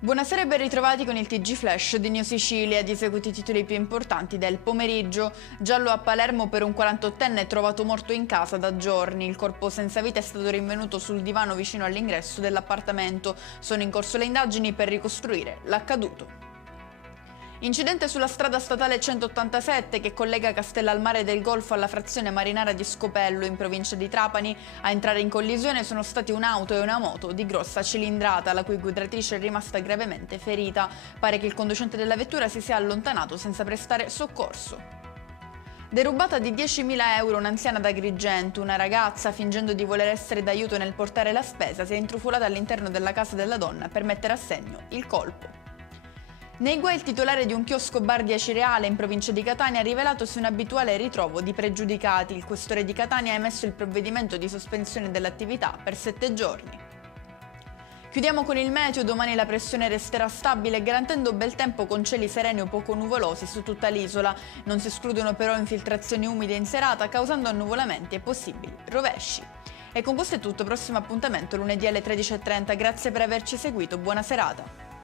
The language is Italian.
Buonasera e ben ritrovati con il TG Flash di New Sicilia, di seguito i titoli più importanti del pomeriggio. Giallo a Palermo per un 48enne trovato morto in casa da giorni. Il corpo senza vita è stato rinvenuto sul divano vicino all'ingresso dell'appartamento. Sono in corso le indagini per ricostruire l'accaduto. Incidente sulla strada statale 187 che collega Castellalmare del Golfo alla frazione marinara di Scopello in provincia di Trapani. A entrare in collisione sono stati un'auto e una moto di grossa cilindrata, la cui guidatrice è rimasta gravemente ferita. Pare che il conducente della vettura si sia allontanato senza prestare soccorso. Derubata di 10.000 euro un'anziana d'Agrigento, una ragazza, fingendo di voler essere d'aiuto nel portare la spesa, si è intrufolata all'interno della casa della donna per mettere a segno il colpo. Nei guai il titolare di un chiosco bar di Acireale in provincia di Catania ha rivelatosi un abituale ritrovo di pregiudicati. Il questore di Catania ha emesso il provvedimento di sospensione dell'attività per 7 giorni. Chiudiamo con il meteo, domani la pressione resterà stabile garantendo bel tempo con cieli sereni o poco nuvolosi su tutta l'isola. Non si escludono però infiltrazioni umide in serata causando annuvolamenti e possibili rovesci. E con questo è tutto, prossimo appuntamento lunedì alle 13:30. Grazie per averci seguito, buona serata.